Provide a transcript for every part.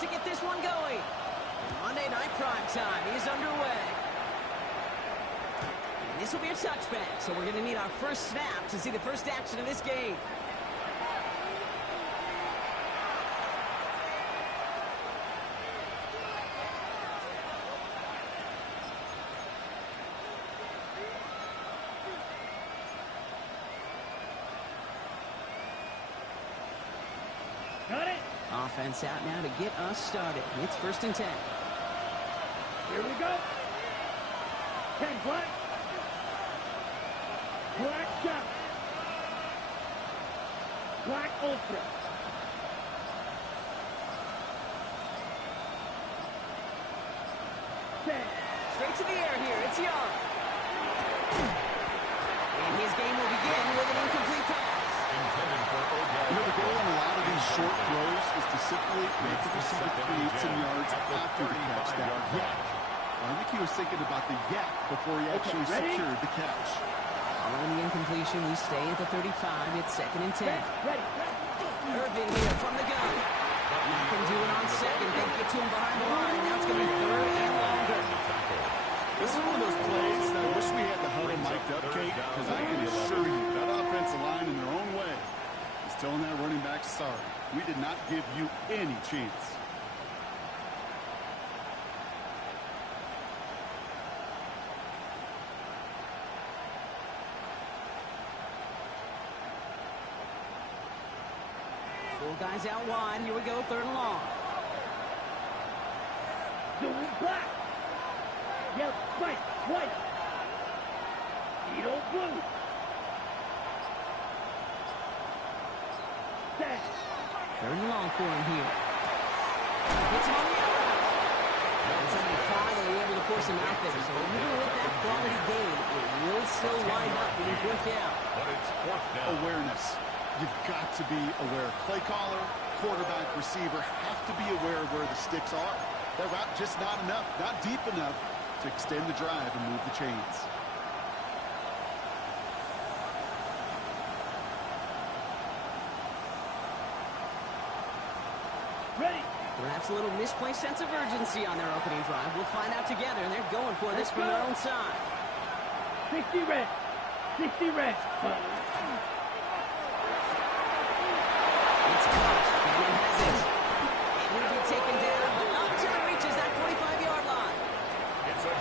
To get this one going. Monday Night Prime Time is underway. And this will be a touchback, so we're going to need our first snap to see the first action of this game. Got it. Offense out now to get us started. It's 1st and 10. Here we go. 10 black. Black shot. Black ultra. 10. Straight to the air here. It's Young. And his game will begin with an incomplete pass. You know, the goal on a lot of these short throws is to simply make the receiver create some yards after the catch, that yak. I think he was thinking about the yak before he actually secured the catch. Following the incompletion, we stay at the 35. It's 2nd and 10. Ready. Irvin here from the gun. Not going to do it on 2nd. They get to him behind the line. Now it's going to be 3rd and longer. This is one of those plays that I wish we had the huddle mic'd up, Kate, because I can assure you that offensive line in their own way is telling that running back, sorry, we did not give you any chance. Four guys out wide. Here we go, 3rd and long. Doing black. Yellow, white. Beetle blue. 10. 3rd and long for him here. It's on the outside. And somebody finally able to force him out there. So even with that quality gain, it will still wind up being 4th down. But it's 4th down. Awareness. You've got to be aware. Play caller, quarterback, receiver have to be aware of where the sticks are. That route just not enough, not deep enough to extend the drive and move the chains. Ready. Perhaps a little misplaced sense of urgency on their opening drive. We'll find out together, and they're going for this from their own side. 60 red. 60 red. It's caught. Fanning has it. And he'll be taken down, but not until he reaches that 45-yard line.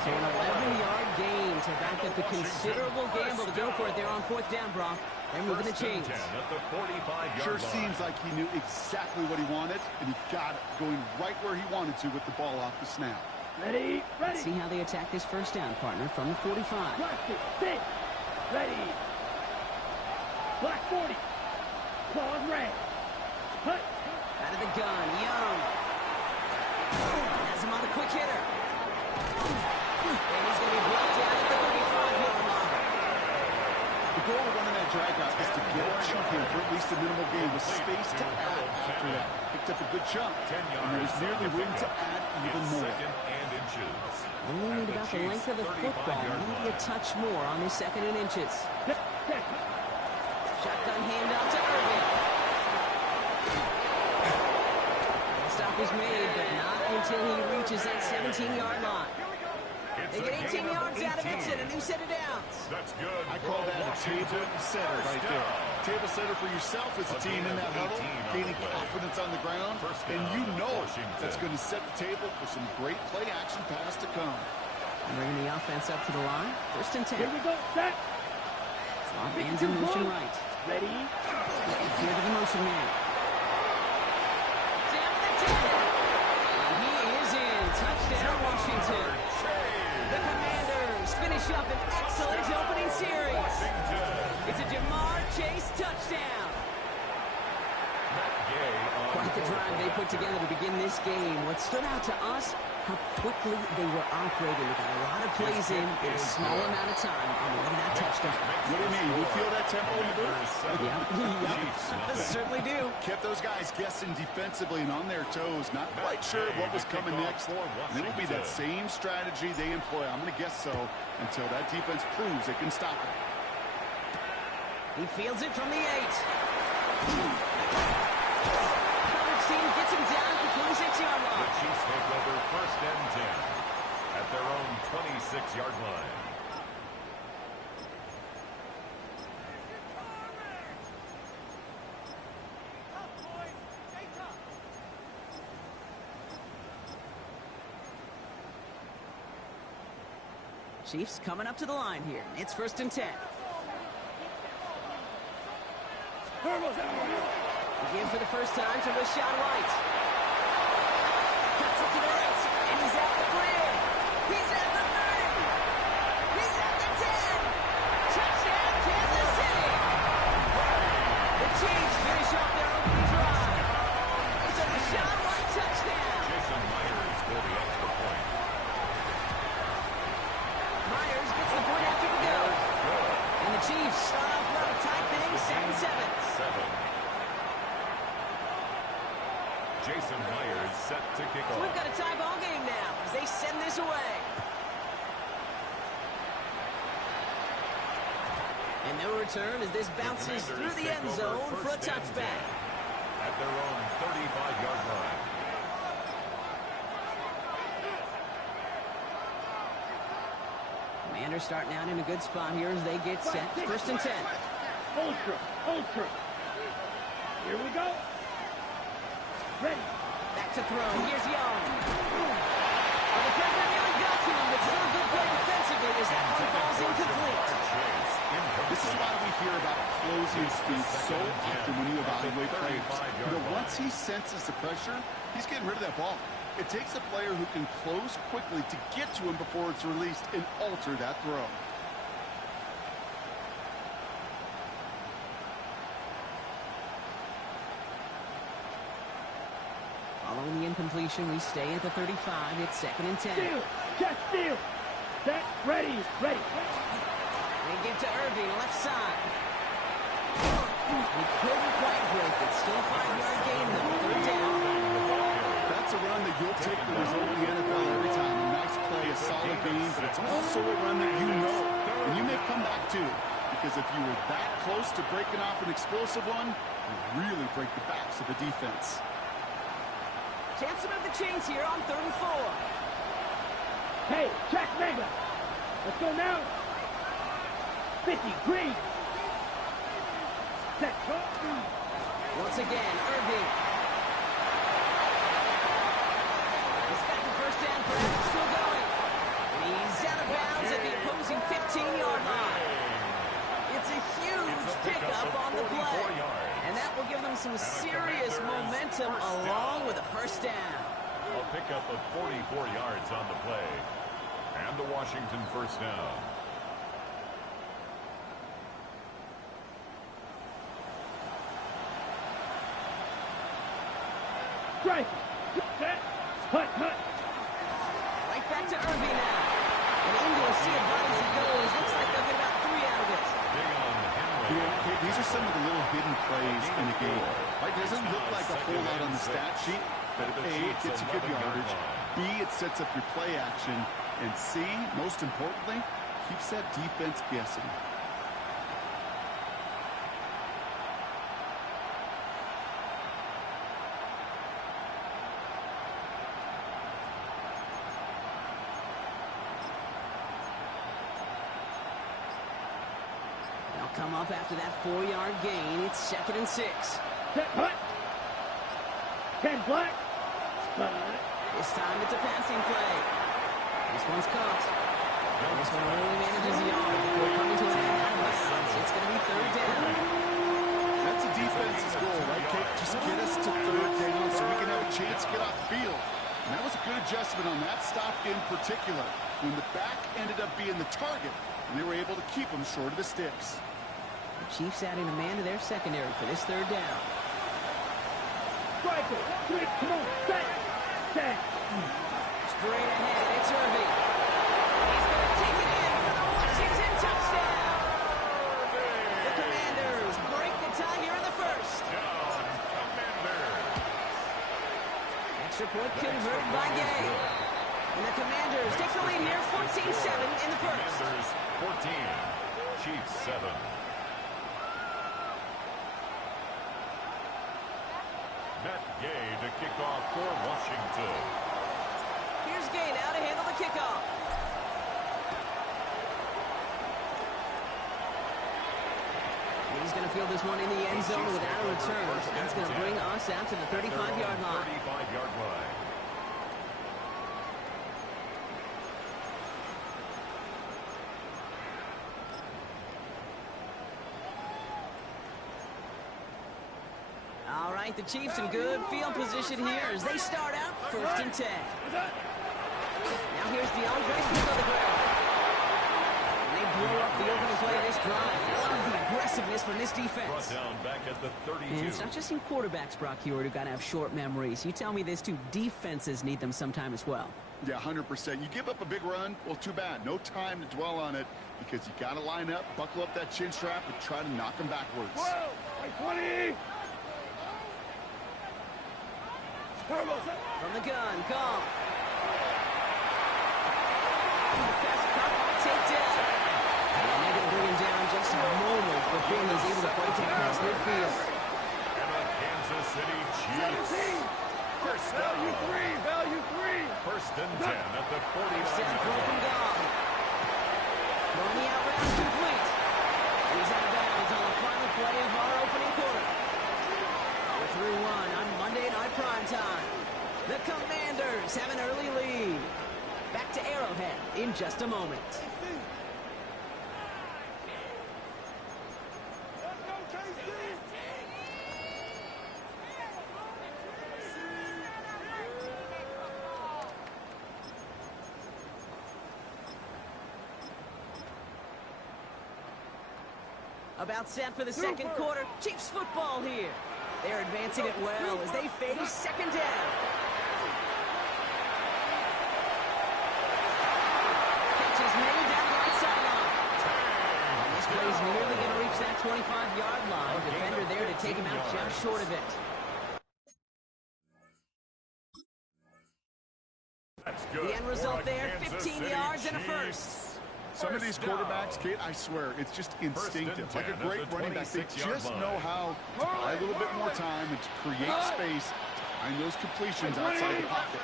So an 11-yard gain to back up the considerable gamble to go for it there on 4th down, Brock. They're moving the chains. At the 45-yard Sure line. seems like he knew exactly what he wanted, and he got it, going right where he wanted to with the ball off the snap. Ready. Let's see how they attack this 1st down, partner, from the 45. Plastic. 6. Ready. Black 40. Claws red. Hut. Out of the gun, Young. Has him on the quick hitter. And he's going to be brought down at the 35-yard line. The goal of running that drag route is to get a chunk in for at least a minimal gain with space to add after that. Picked up a good chunk, and there's nearly room to add even more. And inches. Only need about the length of the football. Maybe a touch more on this 2nd and inches. Shotgun handoff to Irvin. The stop is made, but not until he reaches that 17-yard line. They get 18 yards out of it and a new set of downs. That's good. I call that a table setter right there. Table setter for yourself as a team in that huddle, gaining confidence on the ground, and you know that's going to set the table for some great play action pass to come. Bringing the offense up to the line. 1st and 10. Here we go. Set. Slot man's in motion right. Ready. Here to the motion man. Down to the 10. And he is in. Touchdown, Washington. The Commanders finish up an excellent opening series. It's a Jamar Chase touchdown. Quite the drive they put together to begin this game. What stood out to us, how quickly they were operating. They got a lot of plays in a small amount of time on the way to that touchdown. What do you mean? You feel that tempo in the booth? Yeah, certainly do. Kept those guys guessing defensively and on their toes, not quite sure what was coming next. And it will be that same strategy they employ, I'm going to guess so, until that defense proves it can stop it. He fields it from the 8. Coverage team gets him down between Chiefs coming up to the line here. It's 1st and 10. Again for the first time to Rashawn White. Cuts it to the right, and he's at the clear. He's at the 30. He's at the 10. Touchdown, Kansas City. The Chiefs finish off their opening drive. It's a Rashawn White touchdown. Jason Myers for the extra point. Myers gets the point after the go. And the Chiefs start off well, tie things 7-7. Jason Myers set to kick So off. we've got a tie ball game now as they send this away. And no return as this bounces through the end zone for a touchback. At their own 35-yard line. Commanders starting out in a good spot here as they get set. 1st and 10. Ultra. Here we go. Ready. Back to throw. Here's Young. Well, the pressure nearly got to him, but still good play defensively as that one falls incomplete. This is why we hear about closing speed so often when you evaluate players. Once he senses the pressure, he's getting rid of that ball. It takes a player who can close quickly to get to him before it's released and alter that throw. Following the incompletion, we stay at the 35. It's 2nd and 10. Steal. Just steal. Set. Ready. They give to Irving, left side. He couldn't quite break it. Still a 5-yard gain, though. 3rd down. That's a run that you'll take the result in the NFL every time. A nice play, a solid game, but it's also a run that you know and you may come back to. Because if you were that close to breaking off an explosive one, you really break the backs of the defense. Chance to move the chains here on 3rd and 4. Hey, check mega. Let's go now. 50, green. Set. Once again, Irving. It's back to 1st down, perhaps still going. And he's out of bounds at the opposing 15-yard line. It's a huge pickup on the play. And that will give them some serious momentum along with a 1st down. A pickup of 44 yards on the play. And the Washington 1st down. Strike. Set. Hut. Right back to Irving now. And into a sea of bodies he goes. Looks like they'll get about 3 out of it. Big on Henry. Yeah, these are some of the little hidden plays in the game. Right? Doesn't look like a whole lot on the stat sheet, but A, it gets a good yardage. B, it sets up your play action. And C, most importantly, keeps that defense guessing. They'll come up after that 4-yard gain. It's 2nd and 6. Set. Hut. 10 black. This time it's a passing play. This one's caught. This one only manages the yard before coming to an end out of bounds. It's going to be 3rd down. That's a defense's goal, right, Kate? Just get us to 3rd down so we can have a chance to get off the field. And that was a good adjustment on that stop in particular, when the back ended up being the target, and they were able to keep him short of the sticks. The Chiefs adding a man to their secondary for this 3rd down. Striker. 3. Come on. Set. Straight ahead, it's Irving. He's going to take it in for the Washington touchdown. The Commanders break the tie here in the 1st. Extra point converted by Gay. And the Commanders take the lead here, 14-7 in the 1st. Commanders 14, Chiefs 7. Matt Gay to kick off for Washington. Here's Gay now to handle the kickoff. He's going to field this one in the end zone without a return. So that's going to bring us out to the 35-yard line. 35-yard line. right, the Chiefs in good field position here as they start out 1st and 10. Now here's DeAndre Swift on the ground. And they blow up the opening play of this drive. Love the aggressiveness from this defense. Brought down back at the 32. And it's not just in quarterbacks, Brock Hewitt, who got to have short memories. You tell me this too, defenses need them sometime as well. Yeah, 100%. You give up a big run, well, too bad. No time to dwell on it because you got to line up, buckle up that chin strap, and try to knock them backwards. Whoa! 20! From the gun, Goff. Fast cut, takedown. And they're going to bring him down just moments before he's able to break it across midfield. And the Kansas City Chiefs. First down. Value 3! 1st and 10 at the 49. Step throw from Goff. Throwing the out route complete. He's out of bounds on the final play of our opening quarter. We're 3-1 on Monday Night Primetime. The Commanders have an early lead. Back to Arrowhead in just a moment. About set for the second quarter. Chiefs football here. They're advancing it well as they face second down. Catch is made down the right sideline. And this play's nearly going to reach that 25-yard line. Defender there to take him out just short of it. That's good. The end result there, Kansas 15 City yards and a Chiefs. first. Some of these quarterbacks, Kate, I swear, it's just instinctive. Like a great running back, they just know how to buy a little bit more time and to create space to find those completions outside the pocket.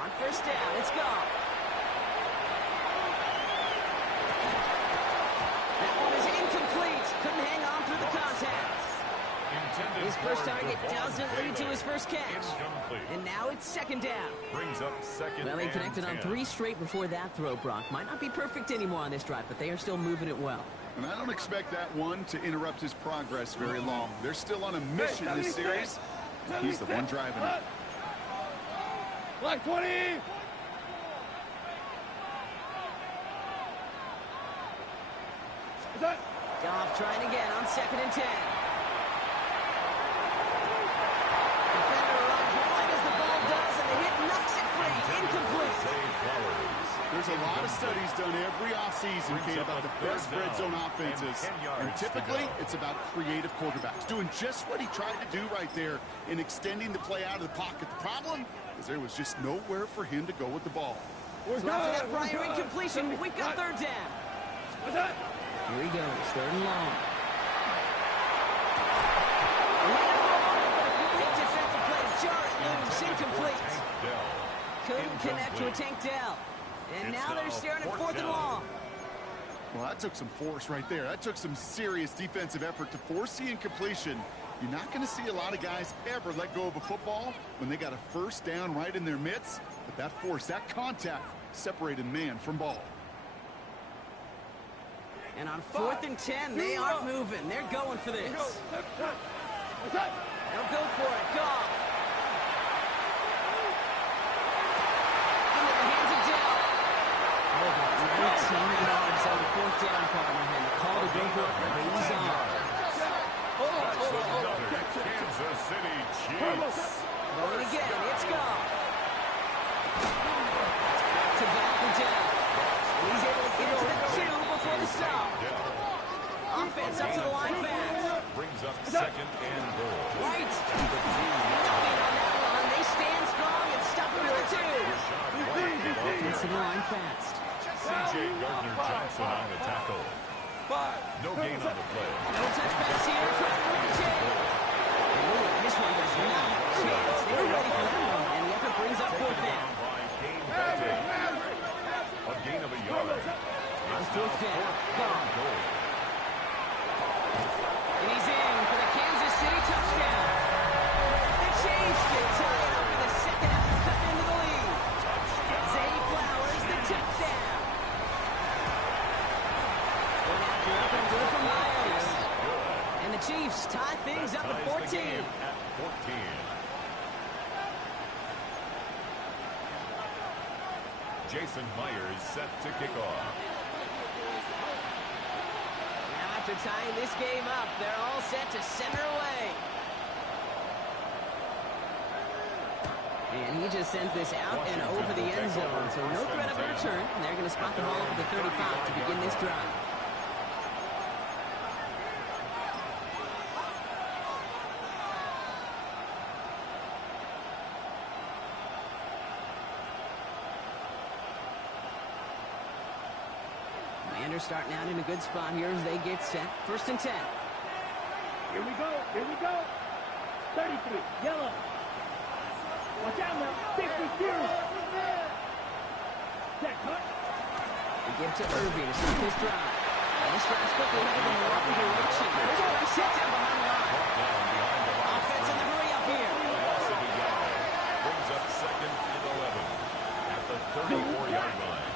On first down, it's gone. That one is incomplete. Couldn't hang on through the contact. His first target doesn't lead to his first catch. Incomplete. And now it's second down. Brings up second. Well, they connected on 3 straight before that throw, Brock. Might not be perfect anymore on this drive, but they are still moving it well. And I don't expect that one to interrupt his progress very long. They're still on a mission this series. He's the one driving it. Like 20! Goff trying again on 2nd and 10. There's a lot of studies done every offseason, Kate, about the best red zone offenses. And typically, it's about creative quarterbacks doing just what he tried to do right there in extending the play out of the pocket. The problem is there was just nowhere for him to go with the ball. So after that prior incompletion, we've got third down. Here he goes, 3rd and long. Great defensive play, jar it loose, incomplete. Couldn't connect to a Tank Dell. And now they're staring at 4th and long. Well, that took some force right there. That took some serious defensive effort to force the incompletion. You're not going to see a lot of guys ever let go of a football when they got a first down right in their midst. But that force, that contact, separated man from ball. And on 4th and 10, they aren't moving. They're going for this. They'll go for it. Goff. Into the hands of Dell. 19 yards on the 4th down, partner. And the call to go for it lays on. That's another Kansas City Chiefs. Going again. It's Goff. It's back to back for Dell. And he's able to get into the 2 before the stop. Offense up to the line fast. Brings up 2nd and goal. Right. Nothing on that one. They stand strong and stop him at the 2. Offense to the line fast. C.J. Gardner-Johnson on the tackle. No gain on the play. No touchbacks here. Trying to move the chain. This one does not have a chance. They were ready for that one. And the effort brings up 4th down. A gain of a yard. On 4th down. Gone. And he's in for the Kansas City touchdown. The Chiefs get tied up in the second half and cut into the lead. Zay Flowers, the touchdown. Going after up and good for Myers. Chiefs tie things up at 14. At 14. Jason Myers set to kick off. Now after tying this game up, they're all set to center away. And he just sends this out and over the end zone. So no threat of a return. And they're going to spot the ball over the 35 to begin this drive. Commanders starting out in a good spot here as they get set. 1st and 10. Here we go. Here we go. 33. Yellow. Watch out now. 50 series. Set cut. They give to Irving to start this drive. And this drive's quickly headed in the wrong direction. This one set down behind the line. Offense in the hurry up here. Brings up 2nd and 11 at the 34-yard line.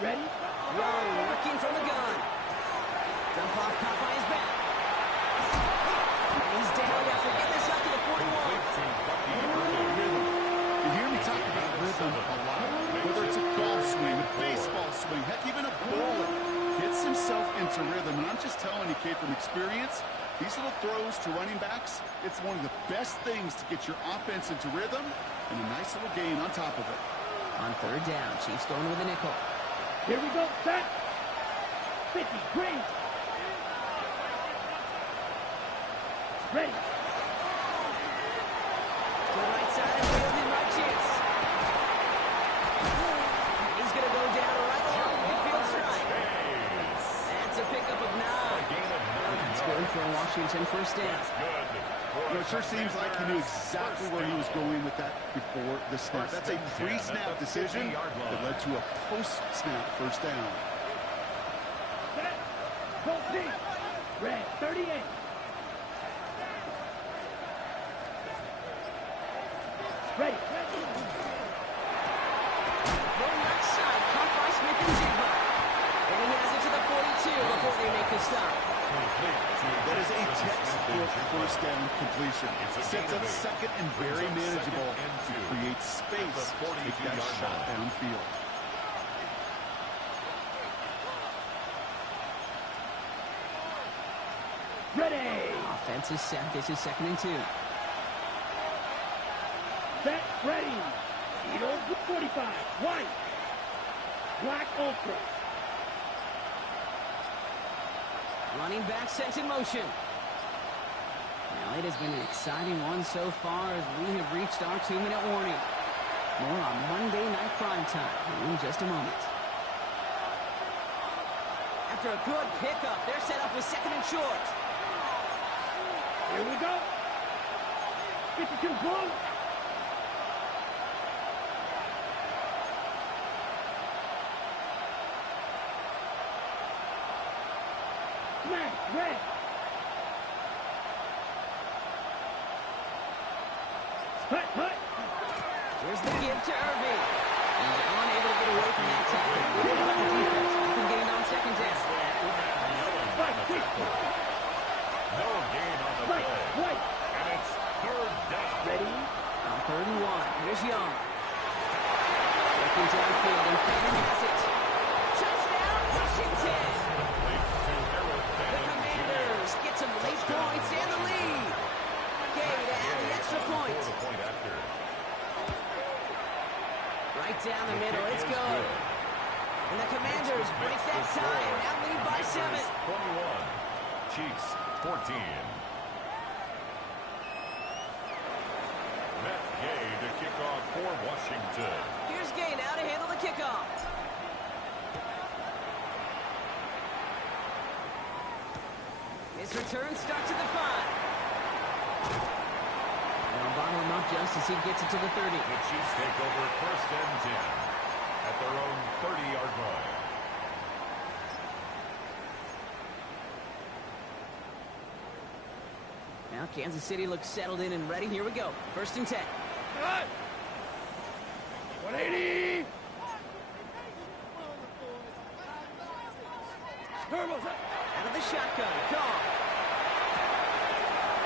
Ready? Young working from the gun. Dump off caught by his back. And he's down after getting this up to the 41. You hear me talk about rhythm a lot. Whether it's a golf swing, a baseball swing, heck, even a bowler gets himself into rhythm. And I'm just telling you, kid, from experience, these little throws to running backs, it's one of the best things to get your offense into rhythm and a nice little gain on top of it. On 3rd down, Chiefs going with a nickel. Here we go. Set. 50. Green. Ready. To the right side, wielding right chance. He's going to go down right along midfield strike. That's a pickup of 9. That's good for Washington 1st down. You know, it sure seems like he knew exactly where he was going with that before the snap. That's a pre-snap decision that led to a post-snap 1st down. Set. Go deep. Red. 38. Ready. From left side, caught by Smith and Jigba. And he has it to the 42 before they make the stop. That is a textbook 1st down completion. Sets up 2nd and very manageable to create space to take that shot downfield. Ready. Offense is set. This is 2nd and 2. Set. Ready. Eagle 45. White. Black Ultra. Running back sent in motion. Now, it has been an exciting one so far as we have reached our 2-minute warning. More on Monday Night Prime Time in just a moment. After a good pickup, they're set up with 2nd and short. Here we go. 52 blue. Smash. Red. Hut, hut. Here's the give to Irving. He's unable to get away from that tackle. Good by the defense. Nothing getting on 2nd down. Fight, quick. No gain on the play. White. And it's 3rd down. Ready. On 3rd and 1, here's Young. Looking downfield, and Fannin has it. Touchdown, Washington! The Commanders get some late points and the lead. Okay, to add the extra point. Right down the middle, it's good. And the Commanders break that tie and now lead by 7. 21. Chiefs 14. Matt Gay to kick off for Washington. Here's Gay now to handle the kickoff. His return starts at the 5. They'll bottle him up just as he gets it to the 30. The Chiefs take over 1st and 10 at their own 30-yard line. Now Kansas City looks settled in and ready. Here we go. 1st and 10. 180. shotgun. Gone.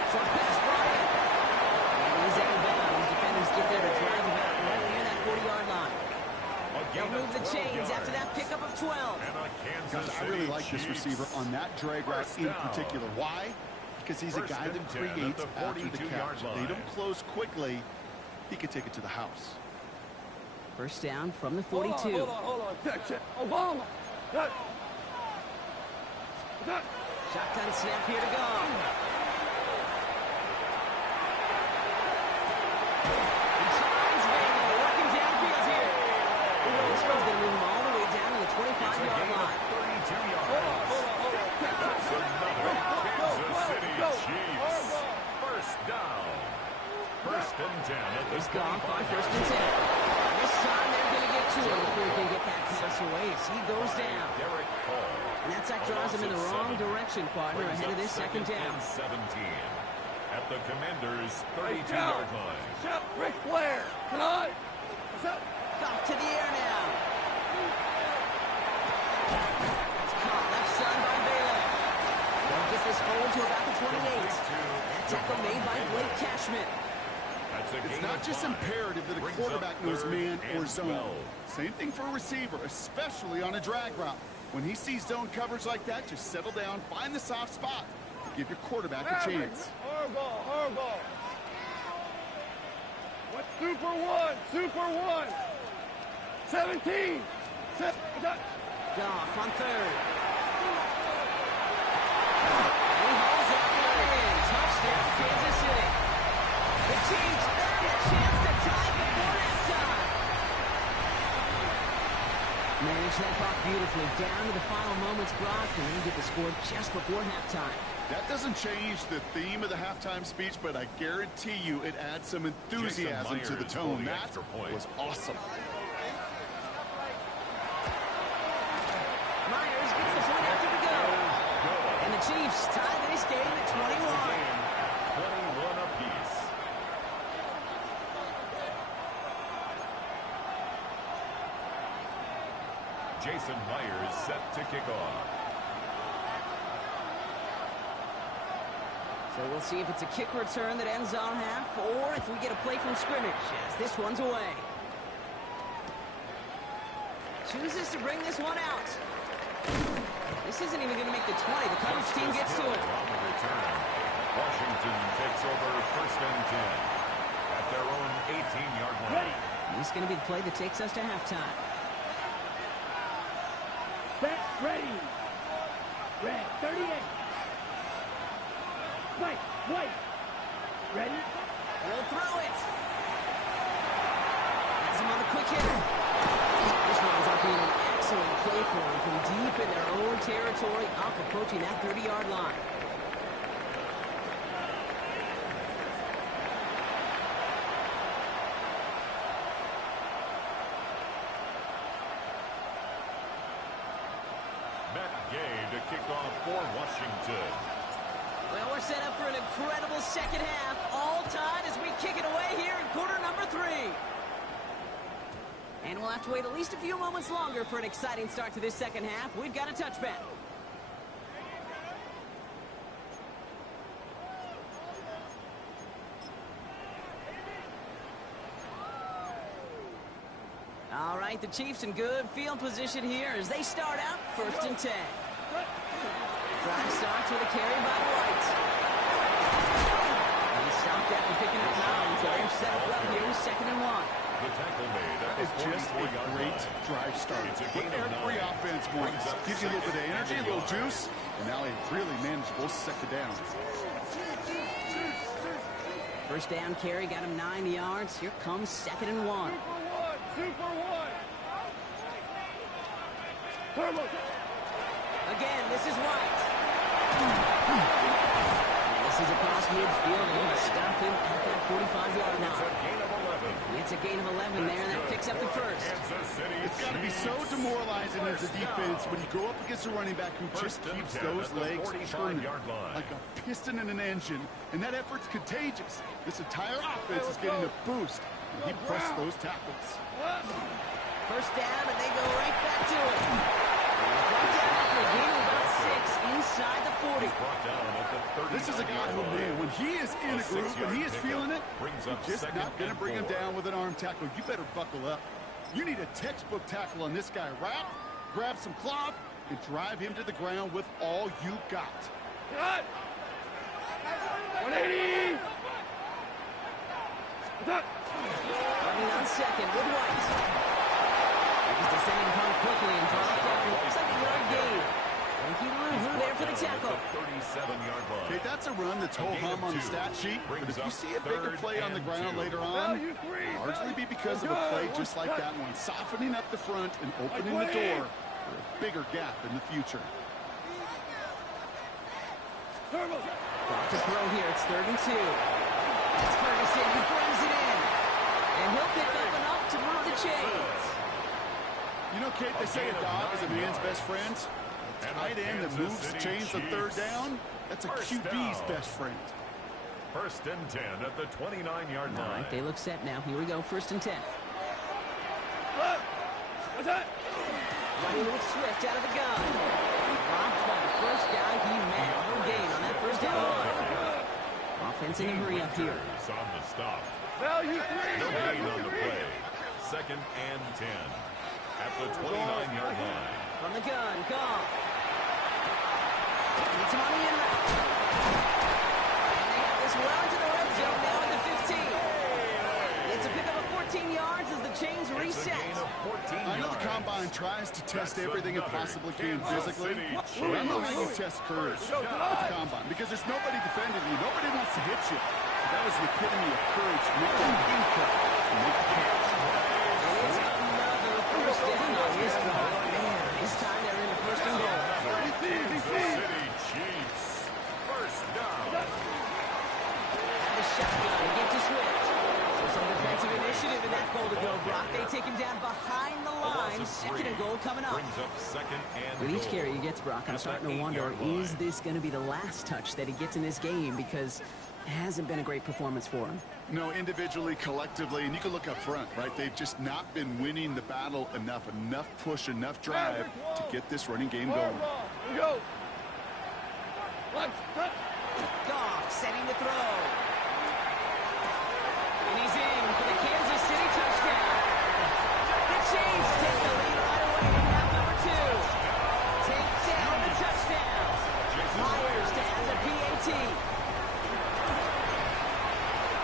Short pass brought in. And he's out of bounds. Defenders get there to drive him out right near that 40-yard line. They'll move the chains after that pickup of 12. Gosh, I really like this receiver on that drag route in particular. Why? Because he's a guy that creates after the catch. They don't close quickly. He could take it to the house. First down from the 42. Hold on. Check. Obama. Shotgun snap here to go. He tries, Bailey, working downfield here. This one's going to move him all the way down to the 25-yard line. 32 yards. That's another Kansas City Chiefs. First down. First and 10 at the He's gone on first and 10. This time they're going to get to him before he can get that pass away as he goes down. And that sack drives him in the wrong direction, partner, ahead of this second down. 17 at the Commanders' 32-yard line. Ric Flair. Tonight. Off to the air now. It's caught left side by Bailey. They'll get this forward to about the 28. That tackle made by Blake Cashman. It's not just imperative that a quarterback knows man or zone. Same thing for a receiver, especially on a drag route. When he sees zone coverage like that, just settle down, find the soft spot, and give your quarterback a chance. Hardball. What? Super one. 17. Goff on third. He hauls that one in. Touchdown, Kansas City. The Chiefs earn a chance to tie before halftime. Manage that clock beautifully. Down to the final moments, Brock, and then get the score just before halftime. That doesn't change the theme of the halftime speech, but I guarantee you it adds some enthusiasm to the tone. That was awesome. Myers gets the point after the go. And the Chiefs tie this game at 21. 21 apiece. Jason Myers set to kick off. So we'll see if it's a kick return that ends on half, or if we get a play from scrimmage, as this one's away. Chooses to bring this one out. This isn't even going to make the 20. The coverage team gets to it. On the return, Washington takes over first and 10 at their own 18-yard line. This is going to be the play that takes us to halftime. Set, ready. Red, 38. White. Ready? He'll throw it. Has him on the quick hitter. This winds up being an excellent play for him from deep in their own territory, up approaching that 30-yard line. Matt Gay to kick off for Washington. Well, we're set up for an incredible second half. All tied as we kick it away here in quarter number 3. And we'll have to wait at least a few moments longer for an exciting start to this second half. We've got a touchback. All right, the Chiefs in good field position here as they start out first and 10. Drive starts with a carry by White. He stopped after picking up 9, so they're set up well here with 2nd and 1. The tackle made at It's just a great drive start. What every offense wants. Gives you a little bit of energy, a little juice, and now a really manageable second down. First down carry got him 9 yards. Here comes 2nd and 1. Super one. Again, this is White. And this is across midfield, and he'll stop him at that 45-yard line. It's a gain of 11 there, and that picks up the first. It's got to be so demoralizing as a defense when you go up against a running back who just keeps those legs turning like a piston in an engine, and that effort's contagious. This entire offense is getting a boost, and he pressed those tackles. First down, and they go right back to it. Brought down after a gain of about 6 inside inside the 40. This is a guy who, man, when he is in a groove, when he is feeling it, you're just not going to bring him down with an arm tackle. You better buckle up. You need a textbook tackle on this guy. Wrap, grab some cloth, and drive him to the ground with all you got. 180! Running on second with White. He's descending punt quickly and dropped down. Looks like a yard gain. Thank you, Lou, there for the tackle. 37-yard line. Okay, that's a run that's ho-hum on the stat sheet, but if you see a bigger play on the ground later on, it'll largely be because of a play just like that one, softening up the front and opening the door for a bigger gap in the future. Off to throw here. It's 3rd and 2. It's Ferguson who brings it in. And he'll pick up enough to move the chains. You know, Kate, they say a dog is a man's best friend. A tight end that moves the chains on 3rd down, that's a QB's best friend. 1st and 10 at the 29-yard line. All right, they look set now. Here we go, 1st and 10. What's that? Running with Swift out of the gun. Dropped by the first guy he met. No gain on that 1st down line. Offense in a hurry up here. On the stop. Value 3. No gain on the play. 2nd and 10 at the 29-yard line. From the gun, Goff. It's money in the... And they have this well into the red zone now at the 15. It's a pickup of 14 yards as the chains reset. I know the Combine tries to test everything it possibly can physically, but I know how you test courage at the Combine, because there's nobody defending you. Nobody wants to hit you. That was the epitome of courage to make that input and make the catch. And it's another 1st down on this drive. Man, this time they're in the 1st and goal. Kansas City Chiefs. 1st down. And the shotgun to get to Swift. So some defensive initiative in that goal to go, Brock. They take him down behind the line. 2nd and goal coming up. Brings up 2nd and With each goal. carry he gets, Brock, I'm starting to wonder, is this going to be the last touch that he gets in this game? Because it hasn't been a great performance for him. No, individually, collectively, and you can look up front, right? They've just not been winning the battle enough push, enough drive to get this running game going. Here we go. Goff setting the throw. And he's in for the Kansas City touchdown. The Chiefs take the lead right away in half number 2. Take down the touchdown. Myers to add the PAT.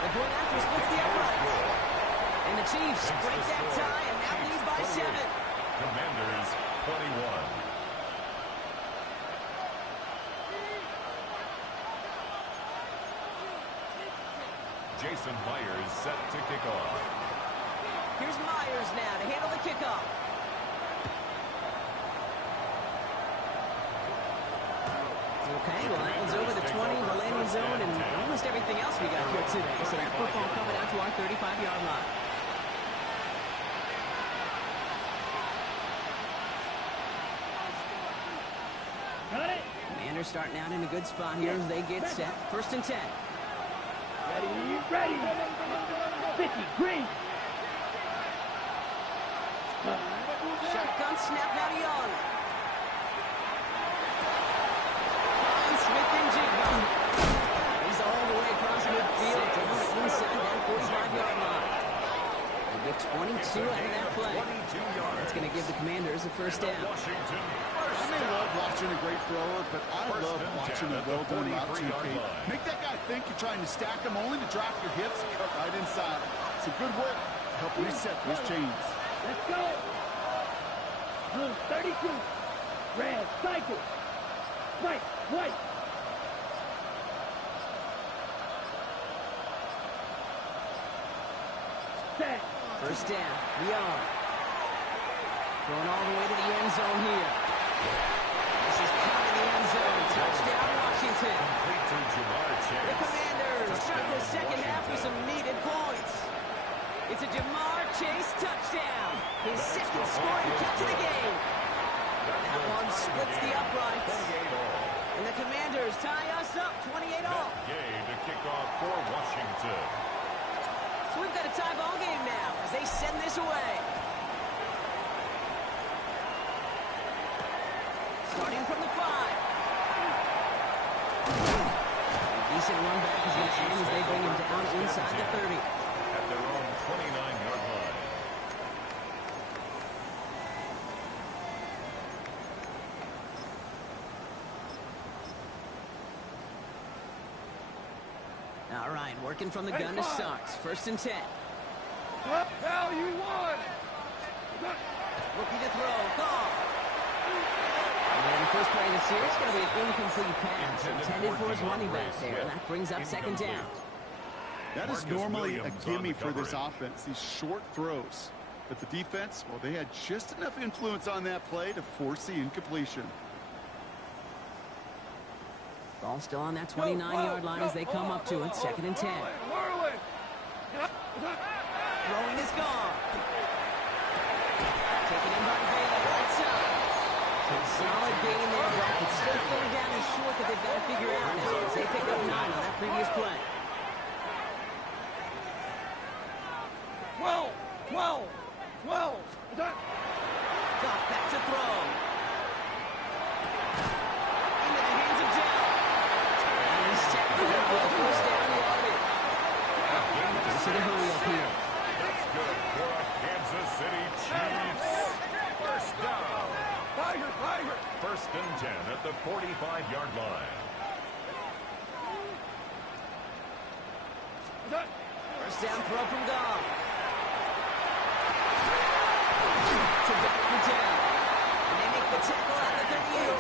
The point after splits the uprights. And the Chiefs break that tie and now lead by 7. Commanders 21. Jason Myers set to kick off. Here's Myers now to handle the kickoff. Okay, well that one's over the 20, the landing zone, and almost everything else we got here today. So that football coming out to our 35-yard line. Got it. Commanders starting out in a good spot here as they get set. 1st and 10. Ready. 50, green. Shotgun snap now to Young. Finds Smith and Jigba. He's all the way across midfield down inside that 45-yard line. They get 22 out of that play. That's going to give the Commanders a 1st down. I may love watching a great thrower, but I love watching a well-done route too, Kate. Make that guy think you're trying to stack him only to drop your hips and cut right inside. It's a good work to help reset those chains. Let's go. Blue 32. Red, cycle. Right, white. Set. 1st down. Young. Going all the way to the end zone here. This is caught in the end zone. Touchdown, Washington. The Commanders start the 2nd half with some needed points. It's a Jamar Chase touchdown. His 2nd scoring catch of the game. That one splits the uprights. And the Commanders tie us up 28 all. Gay to kick off for Washington. So we've got a tie ball game now as they send this away. Starting from the 5. Decent run back is going to end as they bring him down inside the 30. At their own 29-yard line. All right, working from the gun to start. 1st and 10. Hell, you won! Looking to throw. Call. And the first play of the series is going to be an incomplete pass intended for his running back there. That brings up 2nd down. That is normally a gimme for this offense, these short throws. But the defense, well, they had just enough influence on that play to force the incompletion. Ball still on that 29-yard line as they come up to it. 2nd and 10. Throwing is gone. Taken in by Bailey. Right side. Solid gain there, Brock. It's still 3rd down and short that they've got to figure out now as they pick up 9 on that previous play. 12. Goff back to throw. Into the hands of Dell. And he's tackled for the 1st down yardage. To the hurry up here. That's good for a Kansas City Chiefs. 1st down. Tiger! 1st and 10 at the 45-yard line. 1st down throw from Goff. To back for down. And they make the tackle out of the 38.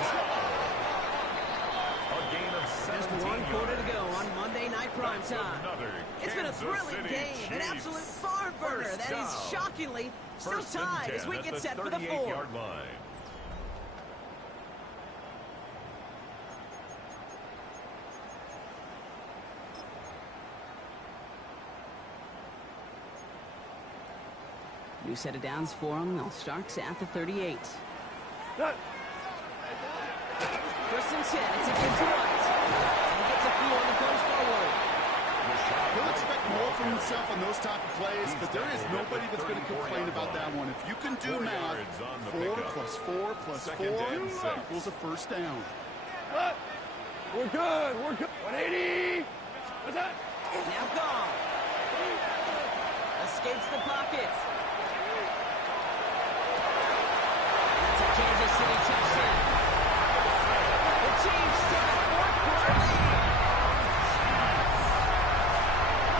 A gain of 17 Just 1 quarter to yards. go on Monday Night Primetime. Another It's been a Kansas thrilling City game, an Chiefs. absolute barn burner. First That is down. shockingly still 1st and tied 10 as we at get the set for the 4th. 38-yard line. New set of downs for them. They'll start at the 38. 1st and 10. It's a give to White. And he gets a few on the punch forward. He'll expect more from himself on those type of plays, but there is nobody that's going to complain about that one. If you can do math, 4 plus 4 plus 4 equals a 1st down. We're good. 180. What's that? Now gone. Escapes the pocket. That's a Kansas City touchdown. The Chiefs take a 4th-quarter lead.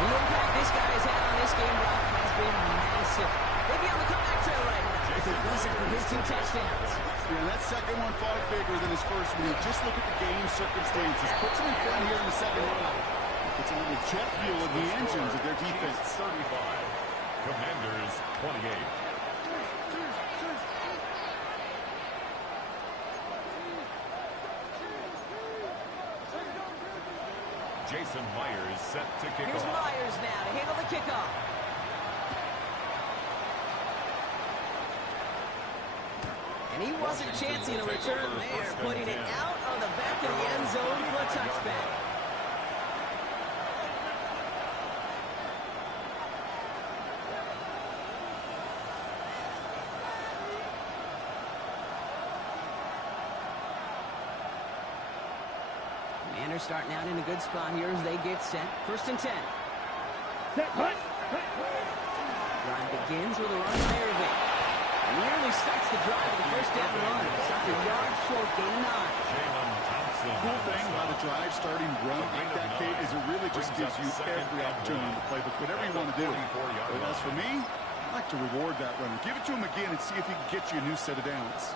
The impact this guy has had on this game, Brock, has been massive. They'd be on the comeback trail right now if it wasn't for his 2 touchdowns. Yeah, that second one far bigger than his first one. Just look at the game circumstances. Puts him in front here in the 2nd half. Puts a little jet fuel in the engines of their defense. 35. Commanders 28. Jason Myers set to kick Here's off. Myers now to handle the kickoff. And he wasn't chancing a return there, putting it out on the back of the end zone for a touchback. Commanders starting out in a good spot here as they get set. 1st and 10. Drive begins with a run by Irving. Nearly starts the drive with the 1st down run. Stopped a yard short, gain of 9. Jalen Thompson. Cool thing about a drive starting run like that, Kate, is it really just gives you every opportunity in the playbook, whatever you want to do. But as for me, I like to reward that runner. Give it to him again and see if he can get you a new set of downs.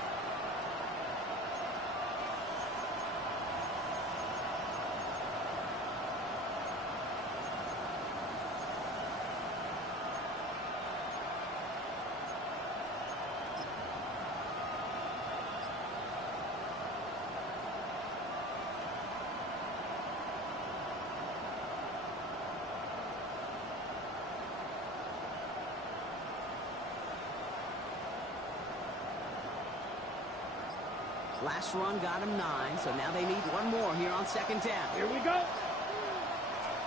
Last run got him 9, so now they need one more here on 2nd down. Here we go.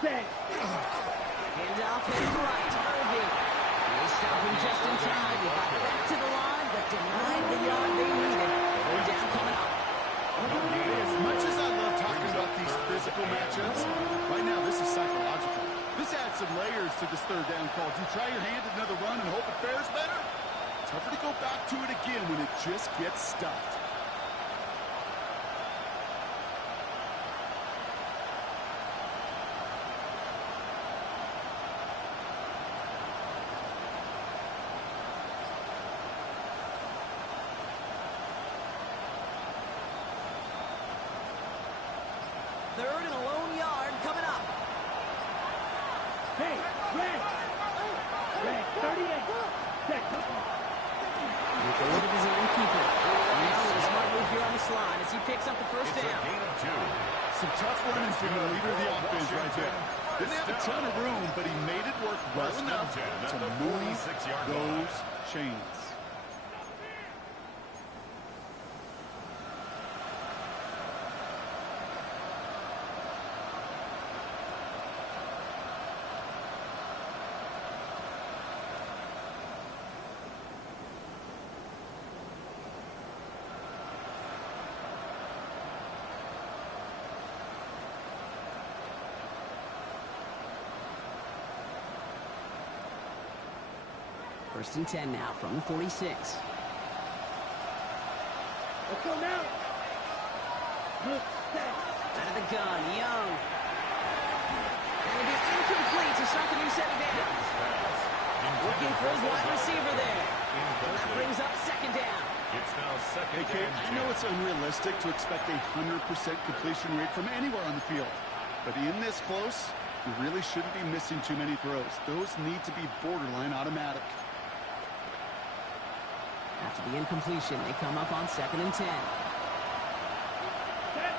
Stay. Handoff headed right to Irving. They stop him just in time. He got back to the line, but denied the yard they needed. 3rd down coming up. As much as I love talking about these physical matchups, just gets stuffed. Third and a lone yard coming up. Hey, Red! Red, 38. Check. With the look of his own keeper. Now with a smart move here on the slide as he picks up the first down. Some tough running from the leader of the offense right there. Didn't have a ton of room, but he made it work well enough to move those chains. First and 10 now from the 46. Let's go now. Good set. Out of the gun, Young. And it'll be incomplete to start the new set of downs. Looking for his wide receiver there. And that brings up second down. It's now second Hey, Kate, I know it's unrealistic to expect a 100% completion rate from anywhere on the field. But in this close, you really shouldn't be missing too many throws. Those need to be borderline automatic. After the incompletion, they come up on second and 10. Set.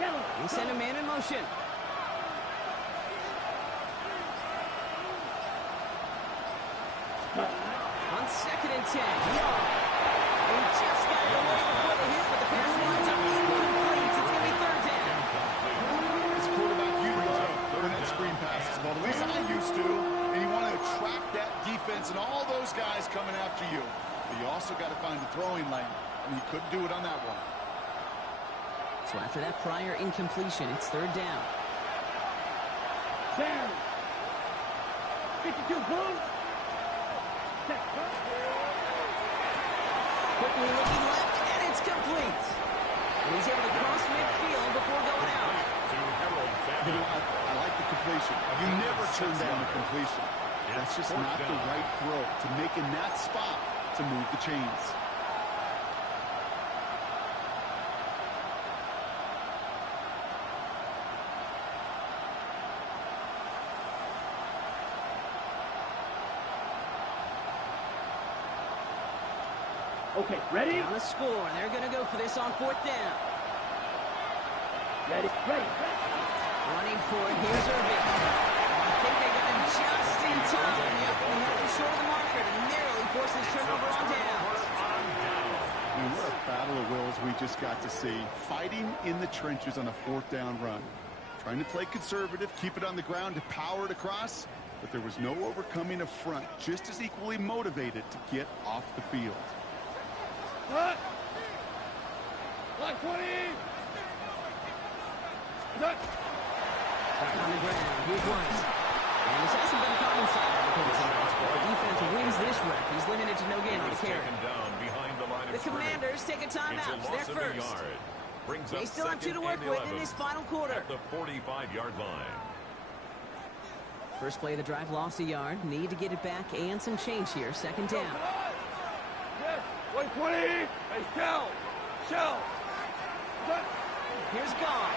Yellow. They send a man in motion. On second and 10, Young. He just got it away before the hit, but the pass lines up incomplete. It's going to be third down. As a quarterback, you love when that screen pass is called. At least I used to. And you want to attract that defense and all those guys coming after you. But you also got to find the throwing lane. And he couldn't do it on that one. So after that prior incompletion, it's third down. Down. 52 Boone. Set. Quickly looking left, and it's complete. And he's able to cross midfield before going out. You know, I like the completion. You never turn down a completion. That's just not the right throw to make in that spot to move the chains. Okay, ready? On the score, and they're going to go for this on fourth down. Ready, ready. Running for it, here's Irving. I think they got him just in time. Yep, he held him short of the marker and narrowly forces turnover on downs. I mean, what a battle of wills we just got to see. Fighting in the trenches on a fourth down run. Trying to play conservative, keep it on the ground to power it across, but there was no overcoming a front just as equally motivated to get off the field. Cut. Line 20. Cut. Back on the ground, here's White. And this hasn't been a common sight on the Colts tonight, but the defense wins this rep. He's limited to no gain on the carry. The Commanders take a timeout. They're first. They still have 2 to work with in this final quarter. At the 45-yard line. First play of the drive, lost a yard. Need to get it back and some change here. Second down. Yes. 120. Hey, shell. Shell. Cut. Here's Gone.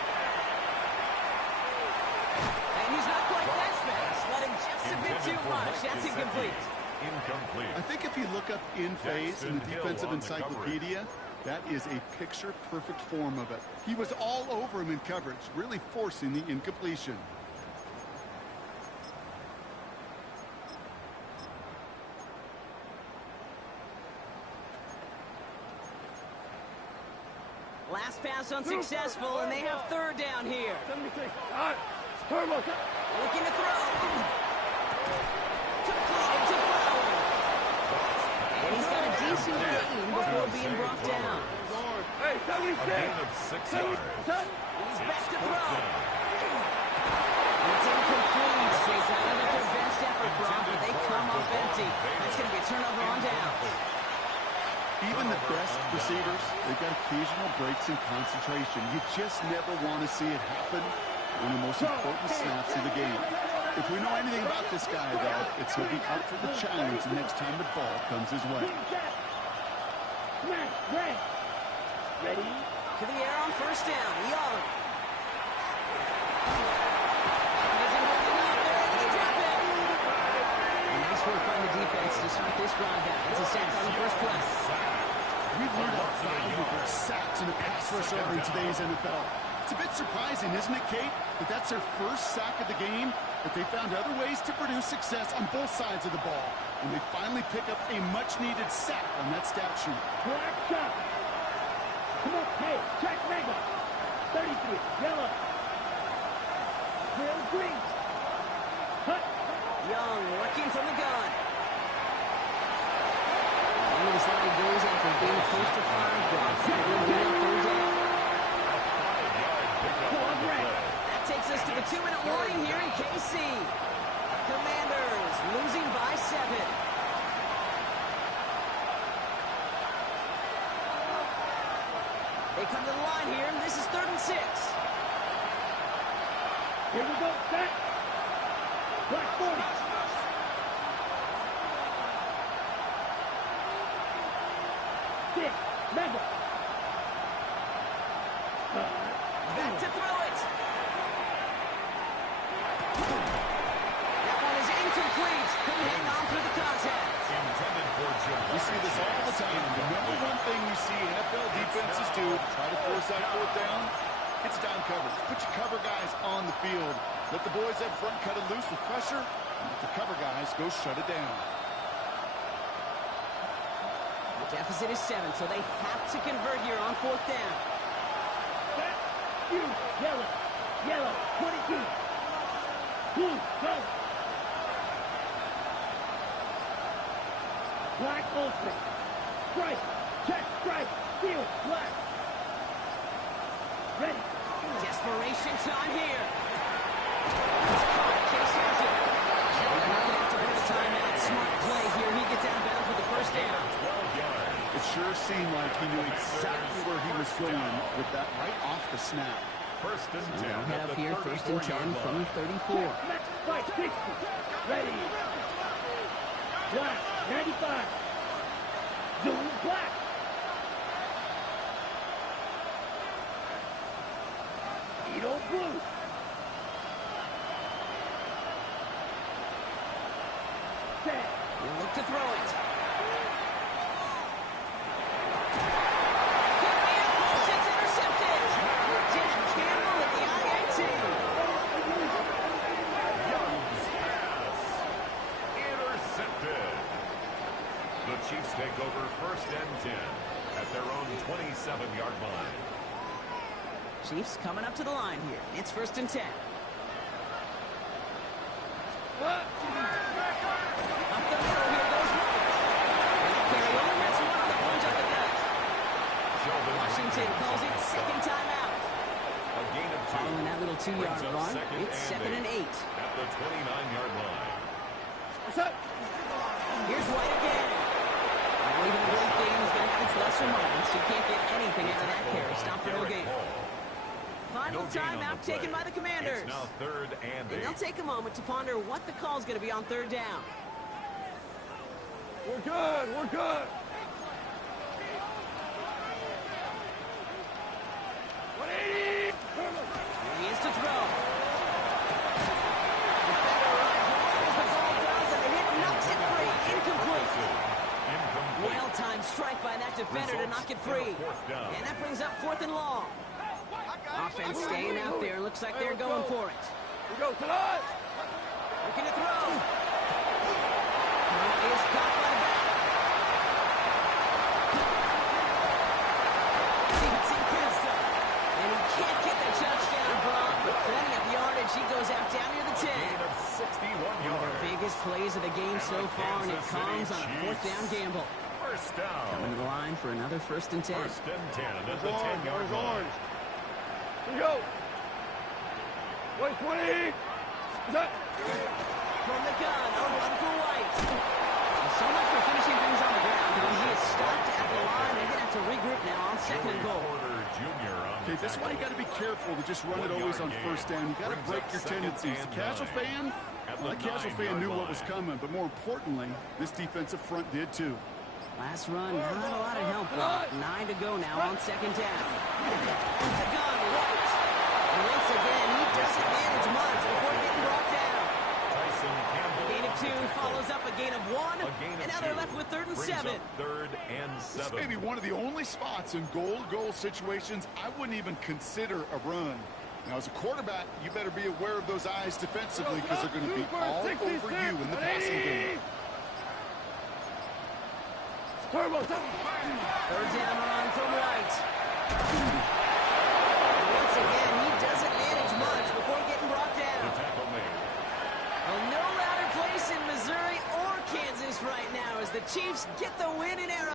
And he's not quite that fast. Let him just a bit too much. That's incomplete. I think if you look up in phase in the defensive encyclopedia, that is a picture-perfect form of it. He was all over him in coverage, really forcing the incompletion. Last pass unsuccessful, and they have third down here. 76. All right. Turbo. Looking to throw. Completed to Fowler. And he's got a decent gain before being brought down. Hey, 76. He's back to throw. It's incomplete. They found their best effort, Brock, but they come up empty. That's going to be a turnover on downs. Even the best receivers, they've got occasional breaks in concentration. You just never want to see it happen on the most important snaps of the game. If we know anything about this guy, though, it's he'll be up for the challenge the next time the ball comes his way. Ready? To the air on first down. Young. Nice work by the defense to start this drive out. It's a sack on the first play. We've learned how valuable sacks in the pass rush are in today's NFL. It's a bit surprising, isn't it, Kate, that that's their first sack of the game, but they found other ways to produce success on both sides of the ball, and they finally pick up a much-needed sack on that stat sheet. Black shot. Come on, hey, check mega. 33, yellow. Real green. Hut. Young working from the gun. And this line goes after being close to 5 yards. That takes us to the 2-minute warning here in KC. Commanders losing by 7. They come to the line here, and this is 3rd and 6. Here we go, set. Black 40. Six, mega. Back to throw it. That one is incomplete. Couldn't hang on through the contact. Intended for Jim. We see this all the time. The number one thing you see NFL defenses do to try to force that 4th down, it's down coverage. Put your cover guys on the field. Let the boys up front cut it loose with pressure, and let the cover guys go shut it down. The deficit is 7, so they have to convert here on 4th down. Set. You. Yellow. Yellow. 22. Blue. Go. Black ultimate. Strike. Check. Strike. Steal. Black. Ready. Desperation time here. It's caught. Chase has it. They're not going to have to win a timeout. Smart play here. He gets out of bounds for the first down. It sure seemed like he knew exactly where he was going with that right off the snap. First and 10. They'll head up here, 1st and 10 from the 34. Fight 60. Ready. Black. 95. Zoom black. Edo blue. Set. They'll look to throw it. It's intercepted. Jack Campbell at the IAT. Young's pass. Intercepted. The Chiefs take over 1st and 10 at their own 27-yard line. Chiefs coming up to the line here. It's 1st and 10. Up the middle here goes White. They'll carry on. That's one on the punch on the gut. Washington calls it 2nd timeout. A gain of 2. Following that little 2-yard run, it's 2nd and 8. At the 29-yard line. What's up? Here's White again. Well, even the great game is going to have its lesser moments. You can't get anything out of that carry. Stop for no gain. Final timeout taken by the Commanders. It's now 3rd and 8. And they'll take a moment to ponder what the call is going to be on 3rd down. We're good. We're good. 180. Here he is to throw. Defender arrives right as the ball does, and the hit knocks it free. Incomplete. Well-timed strike by that defender to knock it free. And that brings up 4th and long. Offense staying out there. Looks like they're going for it. We go tonight. Looking to throw. Throw is caught by the back. And he can't get the touchdown, Brock, but plenty of yardage. He goes out down near the 10. One of their biggest plays of the game so far, and it comes on a 4th down gamble. First down. Coming to the line for another 1st and 10. 1st and 10 at the 10-yard line. Here we go. 120. Set. From the gun, a run for White. So much for finishing things on the ground. He is stopped at the line Dave. That's why you got to be careful to just run it always on first down. You got to break your tendencies. The casual fan, well, the casual fan knew what was coming, but more importantly, this defensive front did too. Last run, not a lot of help. 9 to go now on second down. The gun, right. And once again, he doesn't manage much before getting brought down. A gain of 2 follows up a gain of 1, and now they're left with 3rd and 7. This may be one of the only spots in goal-to-goal situations I wouldn't even consider a run. Now, as a quarterback, you better be aware of those eyes defensively because they're going to be all over you in the passing game. Third down run from White. And once again, he doesn't manage much before getting brought down. Well, no louder place in Missouri or Kansas right now as the Chiefs get the win in Arrowhead.